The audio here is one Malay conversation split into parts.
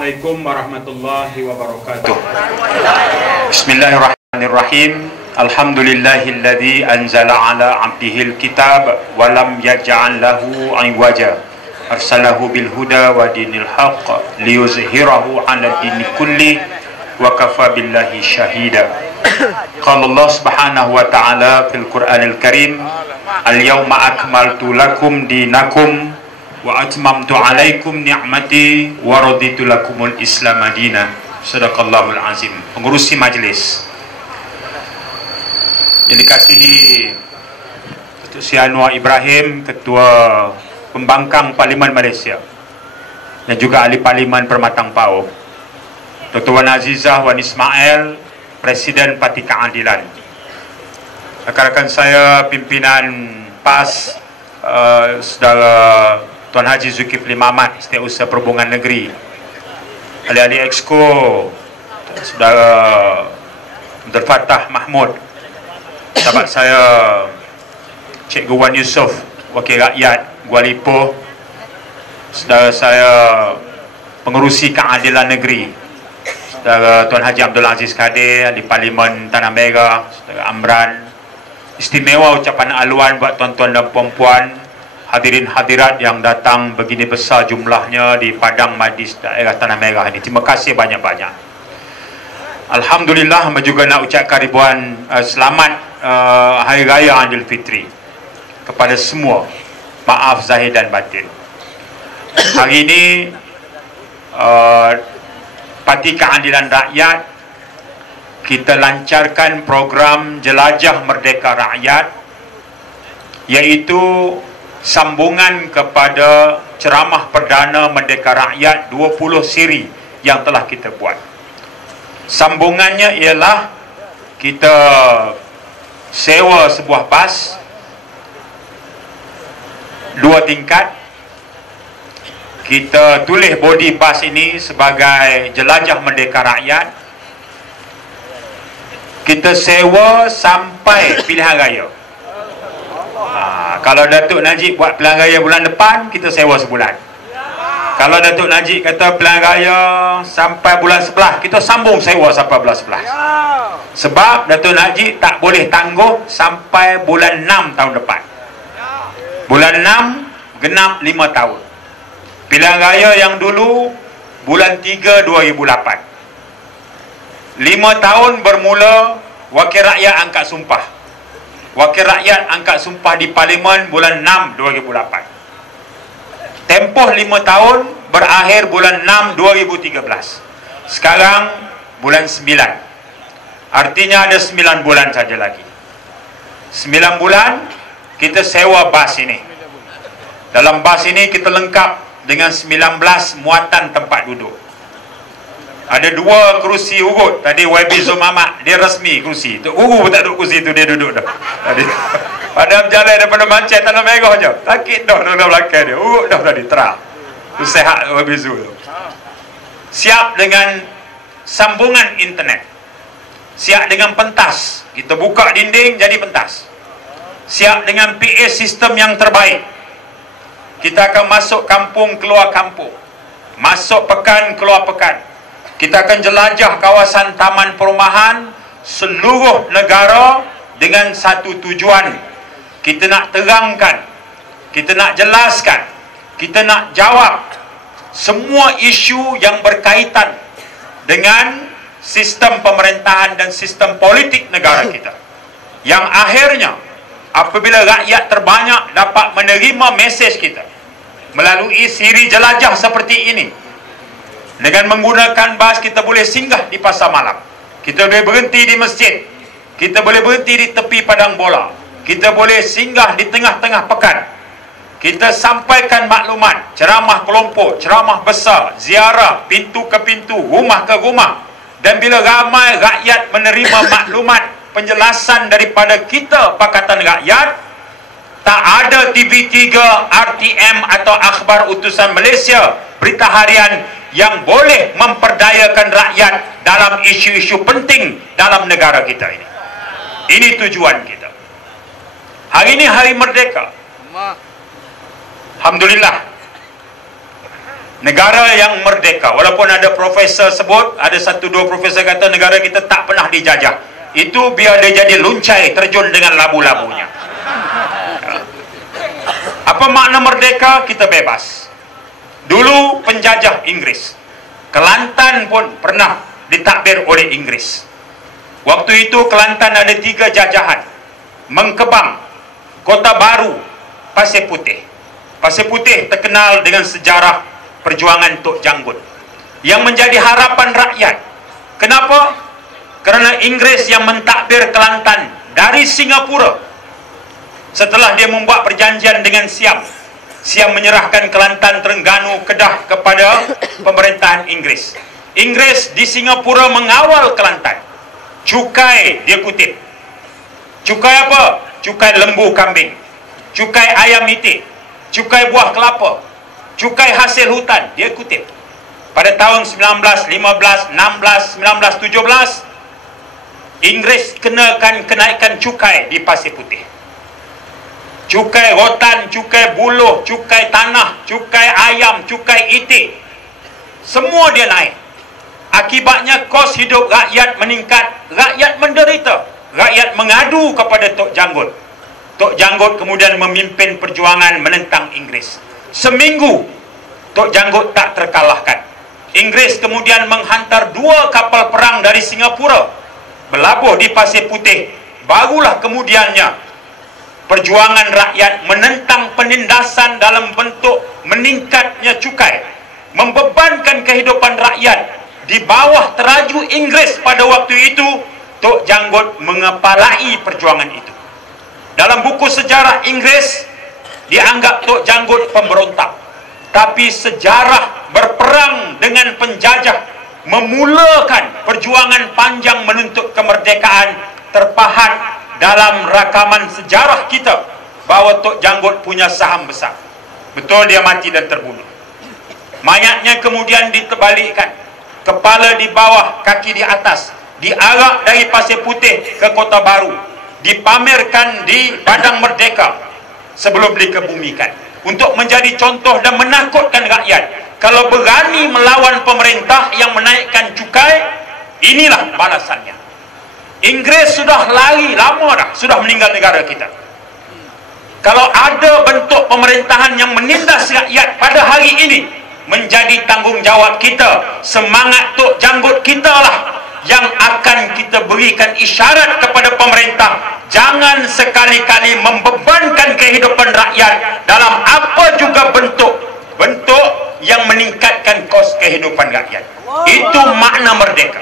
Assalamualaikum warahmatullahi wabarakatuh. Bismillahirrahmanirrahim. Alhamdulillahilladzi anzala ala 'abdihil kitab wa lam yaj'al lahu 'iwaja. Arsalahu bil huda wa dinil haqq liyuzhirahu 'ala dini kulli wa kafa billahi syahida. Qala Allah Subhanahu wa ta'ala fil Qur'anil Karim, "Al-yawma akmaltu lakum dinakum wa atmamtu alaikum ni'mati wa raditu lakumul Islam madina." Sadaqallahul azim. Pengurusi majlis yang dikasihi Datuk Seri Anwar Ibrahim, Ketua Pembangkang Parlimen Malaysia, dan juga Ahli Parlimen Permatang Pau, Dr. Wan Azizah Wan Ismail, Presiden Parti Keadilan, rakan-rakan saya pimpinan PAS, Saudara Tuan Haji Zulkifli Mamat, Setiausaha Perhubungan Negeri, ahli-ahli Exco, Saudara Abdul Fattah Mahmud, sahabat saya Cikgu Wan Yusof, Wakil Rakyat Kuala Ipoh, saudara saya Pengerusi Keadilan Negeri, Saudara Tuan Haji Abdul Aziz Kadir, di Parlimen Tanah Merah, Saudara Amran. Istimewa ucapan aluan buat tuan-tuan dan puan-puan, hadirin hadirat yang datang begini besar jumlahnya di Padang Majlis daerah Tanah Merah ini. Terima kasih banyak-banyak. Alhamdulillah, hamba juga nak ucapkan ribuan selamat Hari Raya Aidilfitri kepada semua. Maaf zahir dan batin. Hari ini Parti Keadilan Rakyat kita lancarkan program Jelajah Merdeka Rakyat, iaitu sambungan kepada ceramah perdana Merdeka Rakyat 20 siri yang telah kita buat. Sambungannya ialah kita sewa sebuah bas 2 tingkat. Kita tulis bodi bas ini sebagai Jelajah Merdeka Rakyat. Kita sewa sampai pilihan raya. Kalau Datuk Najib buat pilihan raya bulan depan, kita sewa sebulan. Kalau Datuk Najib kata pilihan raya sampai bulan 11, kita sambung sewa sampai bulan 11. Sebab Datuk Najib tak boleh tangguh sampai bulan 6 tahun depan. Bulan 6 genap 5 tahun. Pilihan raya yang dulu bulan 3 2008. 5 tahun bermula Wakil Rakyat angkat sumpah. Wakil Rakyat angkat sumpah di Parlimen bulan 6 2008. Tempoh 5 tahun berakhir bulan 6 2013. Sekarang bulan 9. Artinya ada 9 bulan saja lagi. 9 bulan kita sewa bas ini. Dalam bas ini kita lengkap dengan 19 muatan tempat duduk. Ada 2 kerusi urut. Tadi YB Zumamat, dia resmi kerusi. Tok Guru pun tak duduk kerusi tu, dia duduk dah. Tadi pada berjalan daripada Mancai Tanah Merah je. Sakit dah dalam belakang dia. Urut dah tadi, terang. Tu sehat YB Zu tu. Siap dengan sambungan internet. Siap dengan pentas. Kita buka dinding jadi pentas. Siap dengan PA sistem yang terbaik. Kita akan masuk kampung keluar kampung. Masuk pekan keluar pekan. Kita akan jelajah kawasan taman perumahan seluruh negara dengan satu tujuan. Kita nak terangkan, kita nak jelaskan, kita nak jawab semua isu yang berkaitan dengan sistem pemerintahan dan sistem politik negara kita. Yang akhirnya, apabila rakyat terbanyak dapat menerima mesej kita melalui siri jelajah seperti ini, dengan menggunakan bas kita boleh singgah di pasar malam, kita boleh berhenti di masjid, kita boleh berhenti di tepi padang bola, kita boleh singgah di tengah-tengah pekan. Kita sampaikan maklumat, ceramah kelompok, ceramah besar, ziarah pintu ke pintu, rumah ke rumah. Dan bila ramai rakyat menerima maklumat, penjelasan daripada kita Pakatan Rakyat, tak ada TV3, RTM atau Akhbar Utusan Malaysia, berita harian yang boleh memperdayakan rakyat dalam isu-isu penting dalam negara kita ini. Ini tujuan kita. Hari ini Hari Merdeka. Alhamdulillah. negara yang merdeka. Walaupun ada profesor sebut, ada satu dua profesor kata negara kita tak pernah dijajah. Itu biar dia jadi luncai terjun dengan labu-labunya. Apa makna merdeka? Kita bebas. Dulu penjajah Inggris, Kelantan pun pernah ditakbir oleh Inggris. Waktu itu Kelantan ada 3 jajahan: Mengkebang, Kota Baru, Pasir Putih. Pasir Putih terkenal dengan sejarah perjuangan Tok Janggut yang menjadi harapan rakyat. Kenapa? Kerana Inggris yang mentakbir Kelantan dari Singapura. Setelah dia membuat perjanjian dengan Siam, Siam menyerahkan Kelantan, Terengganu, Kedah kepada pemerintahan Inggris. Inggris di Singapura mengawal Kelantan. Cukai dia kutip. Cukai apa? Cukai lembu kambing, cukai ayam itik, cukai buah kelapa, cukai hasil hutan, dia kutip. Pada tahun 1915, 16, 1917, Inggris kenakan kenaikan cukai di Pasir Putih. Cukai rotan, cukai buluh, cukai tanah, cukai ayam, cukai itik, semua dia naik. Akibatnya kos hidup rakyat meningkat, rakyat menderita. Rakyat mengadu kepada Tok Janggut. Tok Janggut kemudian memimpin perjuangan menentang Inggris. Seminggu Tok Janggut tak terkalahkan. Inggris kemudian menghantar 2 kapal perang dari Singapura berlabuh di Pasir Putih. Barulah kemudiannya perjuangan rakyat menentang penindasan dalam bentuk meningkatnya cukai, membebankan kehidupan rakyat. Di bawah teraju Inggris pada waktu itu, Tok Janggut mengepalai perjuangan itu. Dalam buku sejarah Inggris dianggap Tok Janggut pemberontak. Tapi sejarah berperang dengan penjajah memulakan perjuangan panjang menuntut kemerdekaan terpahat dalam rakaman sejarah kita bahawa Tok Janggut punya saham besar. Betul dia mati dan terbunuh. Mayatnya kemudian diterbalikkan, kepala di bawah, kaki di atas, diarak dari Pasir Putih ke Kota Baru, dipamerkan di Padang Merdeka sebelum dikebumikan untuk menjadi contoh dan menakutkan rakyat. Kalau berani melawan pemerintah yang menaikkan cukai, inilah balasannya. Inggris sudah lari lama dah, sudah meninggal negara kita. Kalau ada bentuk pemerintahan yang menindas rakyat pada hari ini, menjadi tanggungjawab kita. Semangat Tok Janggut kita lah yang akan kita berikan isyarat kepada pemerintah. Jangan sekali-kali membebankan kehidupan rakyat dalam apa juga bentuk yang meningkatkan kos kehidupan rakyat. Itu makna merdeka.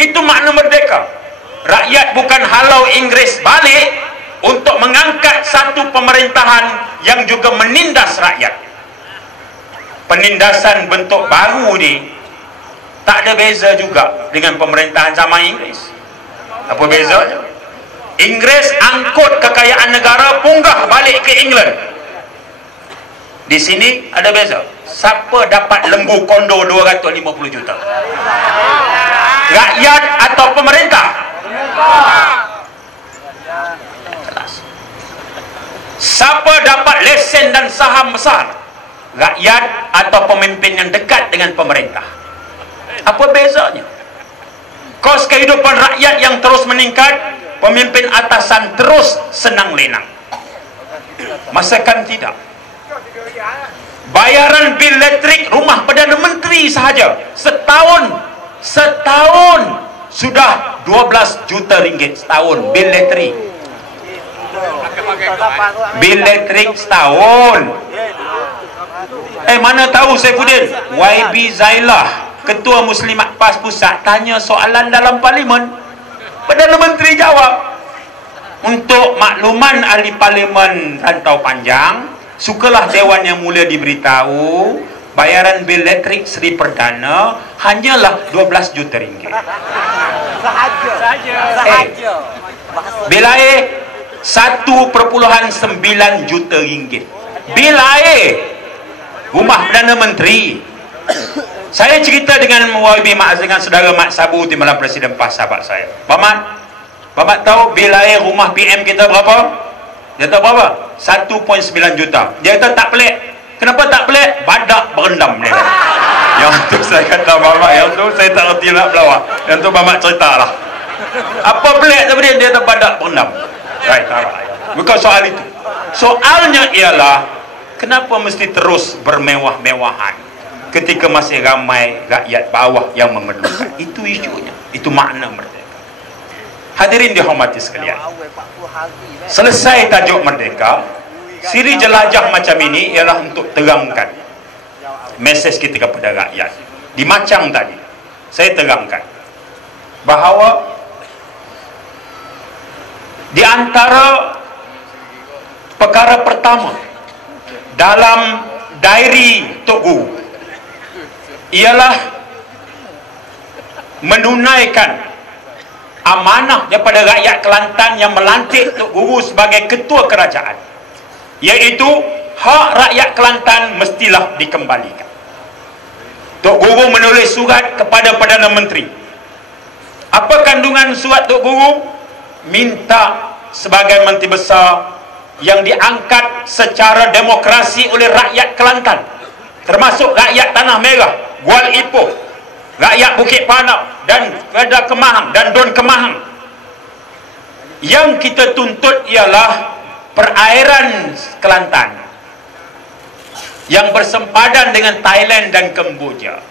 Itu makna merdeka. Rakyat bukan halau Inggris balik untuk mengangkat satu pemerintahan yang juga menindas rakyat. Penindasan bentuk baru ni tak ada beza juga dengan pemerintahan zaman Inggris. Apa bezanya? Inggris angkut kekayaan negara, punggah balik ke England. Di sini ada beza. Siapa dapat lembu kondo 250 juta? Rakyat atau pemerintah? Siapa dapat lesen dan saham besar? Rakyat atau pemimpin yang dekat dengan pemerintah? Apa bezanya? Kos kehidupan rakyat yang terus meningkat, pemimpin atasan terus senang lenang. Masakan tidak. Bayaran bil elektrik rumah Perdana Menteri sahaja setahun sudah 12 juta ringgit setahun bil elektrik. Bil elektrik setahun. Mana tahu Saifuddin? YB Zailah, Ketua Muslimat PAS Pusat, tanya soalan dalam parlimen. Perdana Menteri jawab. Untuk makluman ahli parlimen rantau panjang, sukalah Dewan Yang Mulia diberitahu bayaran bil elektrik Seri Perdana hanyalah 12 juta ringgit. Sahaja. Bil air 1,9 juta ringgit. Bil air rumah Perdana Menteri. Saya cerita dengan YB Mak, dengan saudara Mat Sabu, timbalan Presiden PAS, sahabat saya. Bapak tahu bil air rumah PM kita berapa? Dia tahu berapa? 1,9 juta. Dia kata tak pelik. Kenapa tak pelik? Badak berendam dia. Yang tu saya kata Mamak, yang tu saya tak reti nak pelawak. Yang tu Mamak cerita lah. Apa pelik tadi dia tak badak berendam? Right, tak apa. Bukan soal itu. Soalnya ialah kenapa mesti terus bermewah-mewahan ketika masih ramai rakyat bawah yang memerlukan. Itu isunya. Itu makna merdeka. Hadirin dihormati sekalian. Selesai tajuk merdeka, siri jelajah macam ini ialah untuk terangkan mesej kita kepada rakyat. Di Macang tadi saya terangkan bahawa di antara perkara pertama dalam diary Tok Guru ialah menunaikan amanah daripada rakyat Kelantan yang melantik Tok Guru sebagai ketua kerajaan, iaitu hak rakyat Kelantan mestilah dikembalikan. Tok Guru menulis surat kepada Perdana Menteri. Apa kandungan surat Tok Guru? Minta sebagai Menteri Besar yang diangkat secara demokrasi oleh rakyat Kelantan, termasuk rakyat Tanah Merah, Gual Ipoh, rakyat Bukit Panau dan Kedah Kemahang dan Don Kemahang. Yang kita tuntut ialah perairan Kelantan yang bersempadan dengan Thailand dan Kemboja.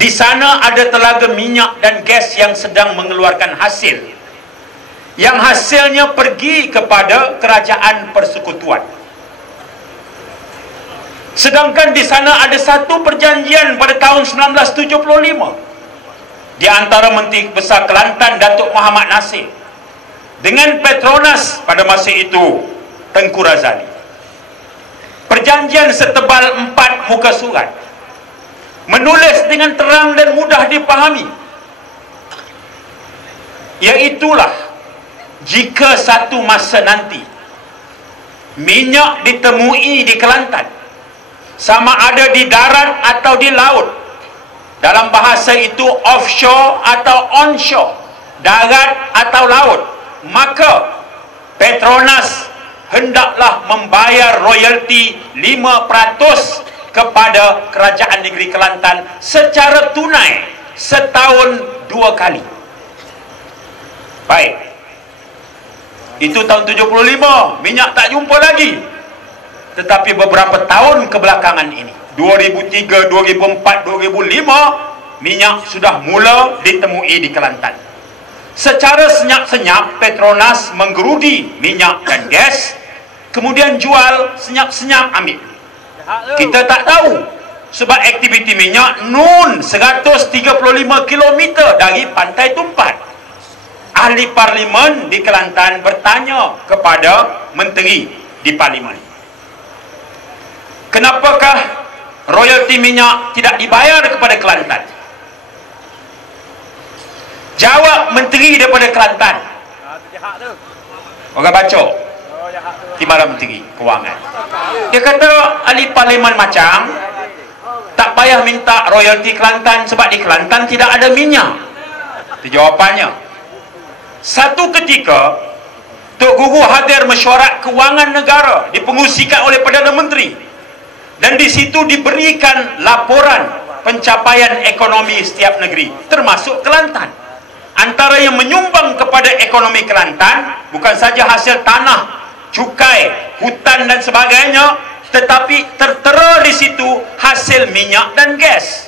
Di sana ada telaga minyak dan gas yang sedang mengeluarkan hasil, yang hasilnya pergi kepada kerajaan persekutuan. Sedangkan di sana ada satu perjanjian pada tahun 1975 di antara Menteri Besar Kelantan Datuk Muhammad Nasir dengan Petronas pada masa itu Tengku Razali. Perjanjian setebal 4 muka surat, menulis dengan terang dan mudah dipahami, iaitulah jika satu masa nanti minyak ditemui di Kelantan, sama ada di darat atau di laut, dalam bahasa itu offshore atau onshore, darat atau laut, maka Petronas hendaklah membayar royalti 5% kepada kerajaan negeri Kelantan secara tunai setahun 2 kali. Baik, itu tahun 75, minyak tak jumpa lagi. Tetapi beberapa tahun kebelakangan ini, 2003, 2004, 2005, minyak sudah mula ditemui di Kelantan. Secara senyap-senyap Petronas menggerudi minyak dan gas, kemudian jual senyap-senyap ambil. Kita tak tahu sebab aktiviti minyak nun 135 km dari Pantai Tumpat. Ahli parlimen di Kelantan bertanya kepada menteri di parlimen, kenapakah royalti minyak tidak dibayar kepada Kelantan? Jawab menteri daripada Kelantan, orang baca Timbalan Menteri Kewangan, dia kata ahli parlimen Macang tak payah minta royalti Kelantan sebab di Kelantan tidak ada minyak. Itu jawapannya. Satu ketika Tok Guru hadir mesyuarat kewangan negara dipengusikan oleh Perdana Menteri, dan di situ diberikan laporan pencapaian ekonomi setiap negeri termasuk Kelantan. Antara yang menyumbang kepada ekonomi Kelantan bukan saja hasil tanah, cukai, hutan dan sebagainya, tetapi tertera di situ hasil minyak dan gas,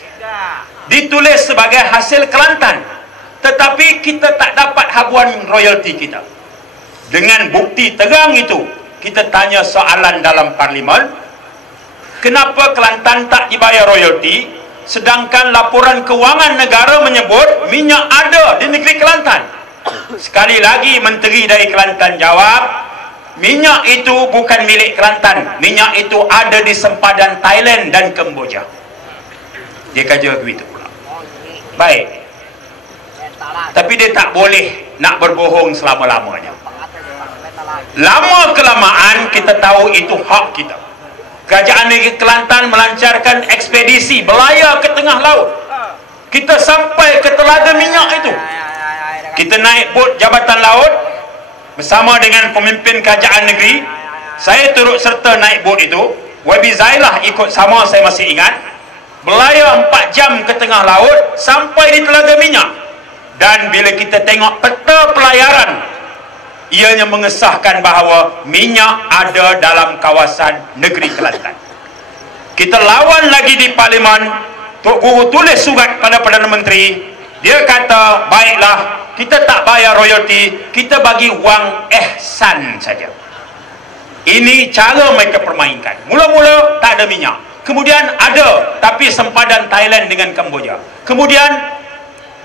ditulis sebagai hasil Kelantan. Tetapi kita tak dapat habuan royalti kita. Dengan bukti terang itu, kita tanya soalan dalam parlimen, kenapa Kelantan tak dibayar royalti, sedangkan laporan kewangan negara menyebut minyak ada di negeri Kelantan? Sekali lagi menteri dari Kelantan jawab, minyak itu bukan milik Kelantan, minyak itu ada di sempadan Thailand dan Kemboja. Dia kata begitu pula. Baik, tapi dia tak boleh nak berbohong selama-lamanya. Lama kelamaan kita tahu itu hak kita. Kerajaan negeri Kelantan melancarkan ekspedisi berlayar ke tengah laut. Kita sampai ke telaga minyak itu. Kita naik bot Jabatan Laut bersama dengan pemimpin kerajaan negeri. Saya turut serta naik bot itu. YB Zailah ikut sama, saya masih ingat, berlayar 4 jam ke tengah laut sampai di Telaga Minyak. Dan bila kita tengok peta pelayaran, ianya mengesahkan bahawa minyak ada dalam kawasan negeri Kelantan. Kita lawan lagi di Parlimen, Tok Guru tulis surat pada Perdana Menteri. Dia kata, baiklah, kita tak bayar royalti, kita bagi wang ihsan saja. Ini cara mereka permainkan. Mula-mula tak ada minyak, kemudian ada, tapi sempadan Thailand dengan Kamboja. Kemudian,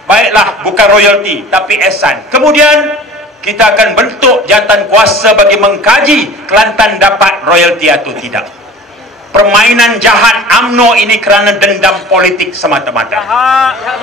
baiklah, bukan royalti, tapi ihsan. Kemudian, kita akan bentuk jawatan kuasa bagi mengkaji Kelantan dapat royalti atau tidak. Permainan jahat UMNO ini kerana dendam politik semata-mata.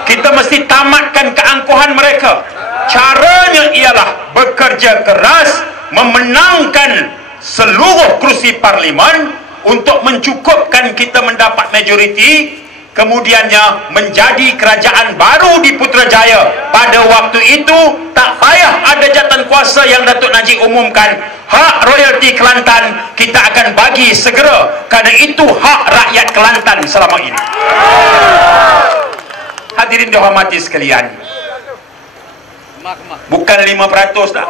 Kita mesti tamatkan keangkuhan mereka. Caranya ialah bekerja keras, memenangkan seluruh kerusi parlimen untuk mencukupkan kita mendapat majoriti, kemudiannya menjadi kerajaan baru di Putrajaya. Pada waktu itu tak payah ada jawatan kuasa yang Datuk Najib umumkan. Hak royalti Kelantan kita akan bagi segera, kerana itu hak rakyat Kelantan selama ini. Hadirin dihormati sekalian, bukan 5% dah.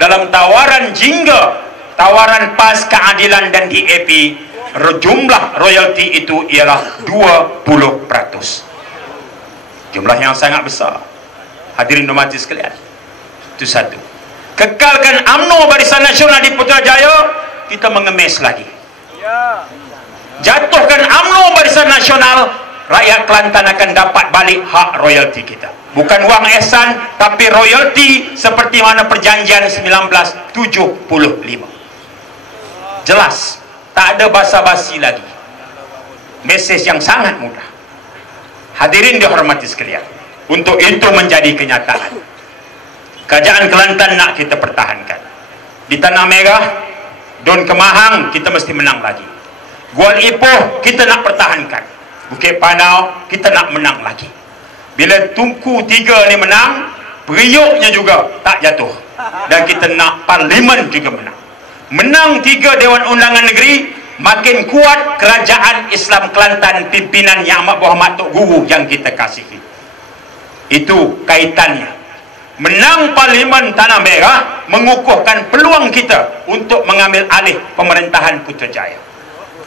Dalam tawaran jingga, tawaran PAS, Keadilan dan DAP, jumlah royalti itu ialah 20%. Jumlah yang sangat besar. Hadirin dihormati sekalian, itu satu. Kekalkan UMNO Barisan Nasional di Putrajaya, kita mengemis lagi. Jatuhkan UMNO Barisan Nasional, rakyat Kelantan akan dapat balik hak royalti kita. Bukan wang ihsan, tapi royalti seperti mana perjanjian 1975. Jelas, tak ada basa-basi lagi. Mesej yang sangat mudah. Hadirin dihormati sekalian, untuk itu menjadi kenyataan. Kerajaan Kelantan nak kita pertahankan. Di Tanah Merah, Don Kemahang, kita mesti menang lagi. Guan Ipoh, kita nak pertahankan. Bukit Panau, kita nak menang lagi. Bila Tunku 3 ni menang, Periuknya juga tak jatuh. Dan kita nak Parlimen juga menang. Menang 3 Dewan Undangan Negeri, makin kuat kerajaan Islam Kelantan pimpinan Yang Amat Berhormat Tok Guru yang kita kasihi. Itu kaitannya. Menang Parlimen Tanah Merah mengukuhkan peluang kita untuk mengambil alih pemerintahan Putrajaya.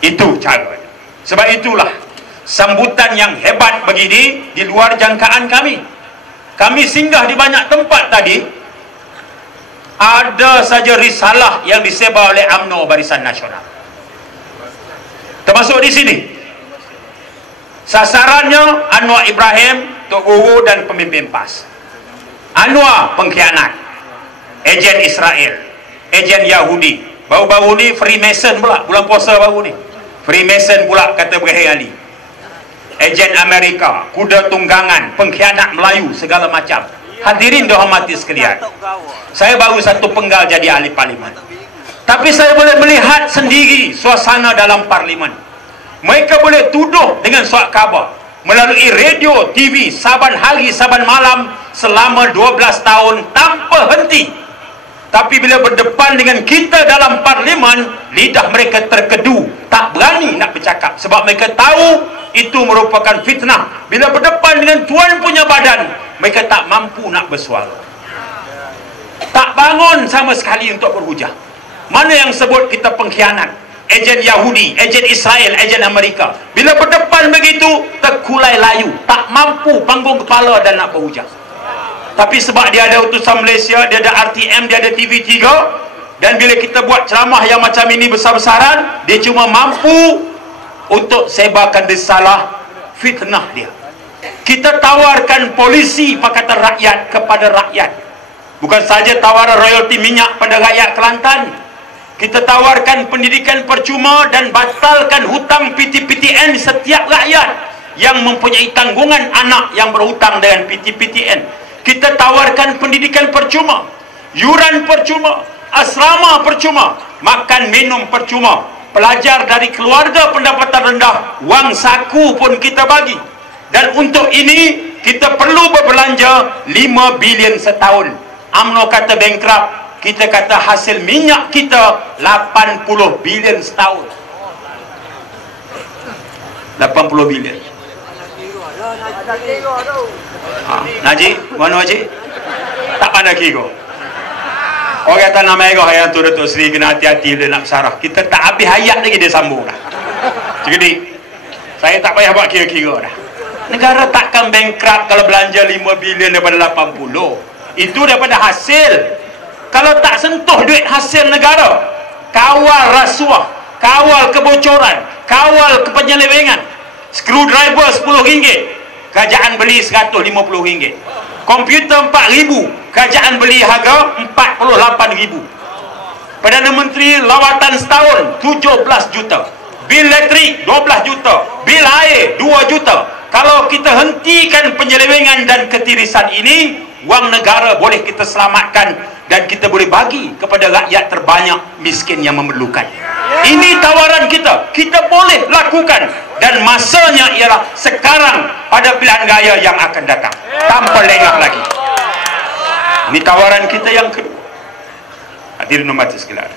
Itu cara. Sebab itulah sambutan yang hebat begini di luar jangkaan kami. Kami singgah di banyak tempat tadi, ada saja risalah yang disebar oleh UMNO Barisan Nasional. Termasuk di sini. Sasarannya Anwar Ibrahim, Tok Guru dan pemimpin PAS. Anwar pengkhianat, ejen Israel, ejen Yahudi. Baru-baru ni Freemason pula, bulan puasa baru ni Freemason pula, kata Ibrahim Ali. Ejen Amerika, kuda tunggangan, pengkhianat Melayu, segala macam. Hadirin dihormati sekalian, saya baru satu penggal jadi ahli parlimen, tapi saya boleh melihat sendiri suasana dalam parlimen. Mereka boleh tuduh dengan surat khabar melalui radio, TV, saban hari, saban malam selama 12 tahun tanpa henti. Tapi bila berdepan dengan kita dalam parlimen, lidah mereka terkedu, tak berani nak bercakap sebab mereka tahu itu merupakan fitnah. Bila berdepan dengan tuan punya badan, mereka tak mampu nak bersuara. Tak bangun sama sekali untuk berhujah. Mana yang sebut kita pengkhianat? Ejen Yahudi, ejen Israel, ejen Amerika. Bila berdepan begitu, terkulai layu, tak mampu panggung kepala dan nak berhujah. Tapi sebab dia ada utusan Malaysia, dia ada RTM, dia ada TV3, dan bila kita buat ceramah yang macam ini besar-besaran, dia cuma mampu untuk sebarkan risalah fitnah dia. Kita tawarkan polisi Pakatan Rakyat kepada rakyat. Bukan saja tawaran royalti minyak pada rakyat Kelantan, kita tawarkan pendidikan percuma dan batalkan hutang PTPTN setiap rakyat yang mempunyai tanggungan anak yang berhutang dengan PTPTN. Kita tawarkan pendidikan percuma, yuran percuma, asrama percuma, makan minum percuma. Pelajar dari keluarga pendapatan rendah, wang saku pun kita bagi. Dan untuk ini kita perlu berbelanja 5 bilion setahun. UMNO kata bankrupt, kita kata hasil minyak kita 80 bilion setahun. 80 bilion. Haji, mana Haji? Tak pandai kira. Orang kata nama ego yang tu Datuk Seri kena hati-hati dia nak sarah. Kita tak habis hayat lagi dia sambung dah. Jadi saya tak payah buat kira-kira dah. Negara takkan bankrupt kalau belanja 5 bilion daripada 80. Itu daripada hasil. Kalau tak sentuh duit hasil negara, kawal rasuah, kawal kebocoran, kawal kepenyelewengan. Screwdriver RM10, kerajaan beli RM150. Komputer 4,000, kerajaan beli harga 48,000. Perdana Menteri lawatan setahun 17 juta. Bil elektrik 12 juta. Bil air 2 juta. Kalau kita hentikan penyelewengan dan ketirisan ini, wang negara boleh kita selamatkan dan kita boleh bagi kepada rakyat terbanyak miskin yang memerlukan. Ini tawaran kita. Kita boleh lakukan dan masanya ialah sekarang pada pilihan raya yang akan datang. Tanpa lengah lagi. Ini tawaran kita yang kedua. Hadirin hormati sekalian.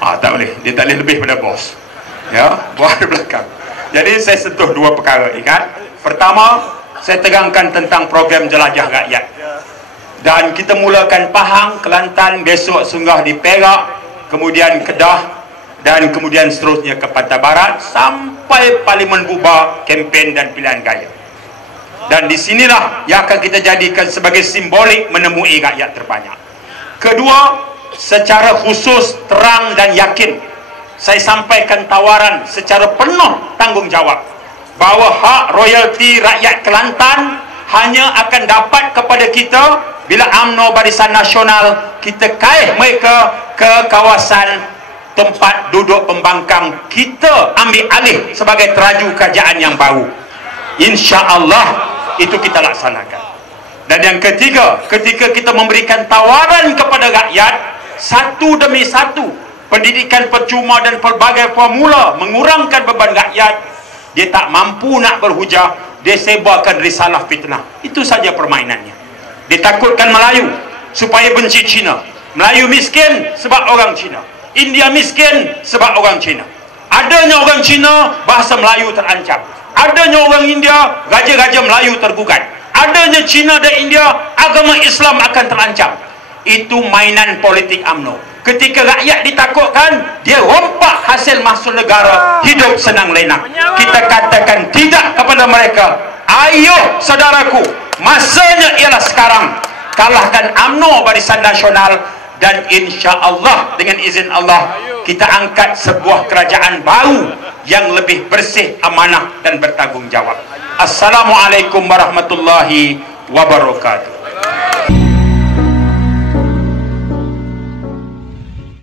Tak boleh. Dia tak boleh lebih pada bos. Ya, buat di belakang. Jadi saya sentuh dua perkara ini kan. Pertama, saya tegangkan tentang program jelajah rakyat. Dan kita mulakan Pahang, Kelantan, besok singgah di Perak, kemudian Kedah, dan kemudian seterusnya ke Pantai Barat sampai Parlimen bubar, kempen dan pilihan raya. Dan di sinilah yang akan kita jadikan sebagai simbolik menemui rakyat terbanyak. Kedua, secara khusus, terang dan yakin, saya sampaikan tawaran secara penuh tanggungjawab bahawa hak royalti rakyat Kelantan hanya akan dapat kepada kita bila UMNO Barisan Nasional kita kaih mereka ke kawasan tempat duduk pembangkang, kita ambil alih sebagai teraju kerajaan yang baru. InsyaAllah itu kita laksanakan. Dan yang ketiga, ketika kita memberikan tawaran kepada rakyat satu demi satu, pendidikan percuma dan pelbagai formula mengurangkan beban rakyat, dia tak mampu nak berhujah, dia sebarkan risalah fitnah. Itu saja permainannya. Dia takutkan Melayu supaya benci Cina. Melayu miskin sebab orang Cina. India miskin sebab orang Cina. Adanya orang Cina, bahasa Melayu terancam. Adanya orang India, raja-raja Melayu tergugat. Adanya Cina dan India, agama Islam akan terancam. Itu mainan politik UMNO. Ketika rakyat ditakutkan, dia rompak hasil mahsul negara, hidup senang lenang. Kita katakan tidak kepada mereka. Ayo saudaraku, masanya ialah sekarang. Kalahkan UMNO Barisan Nasional, dan insya-Allah dengan izin Allah kita angkat sebuah kerajaan baru yang lebih bersih, amanah dan bertanggungjawab. Assalamualaikum warahmatullahi wabarakatuh.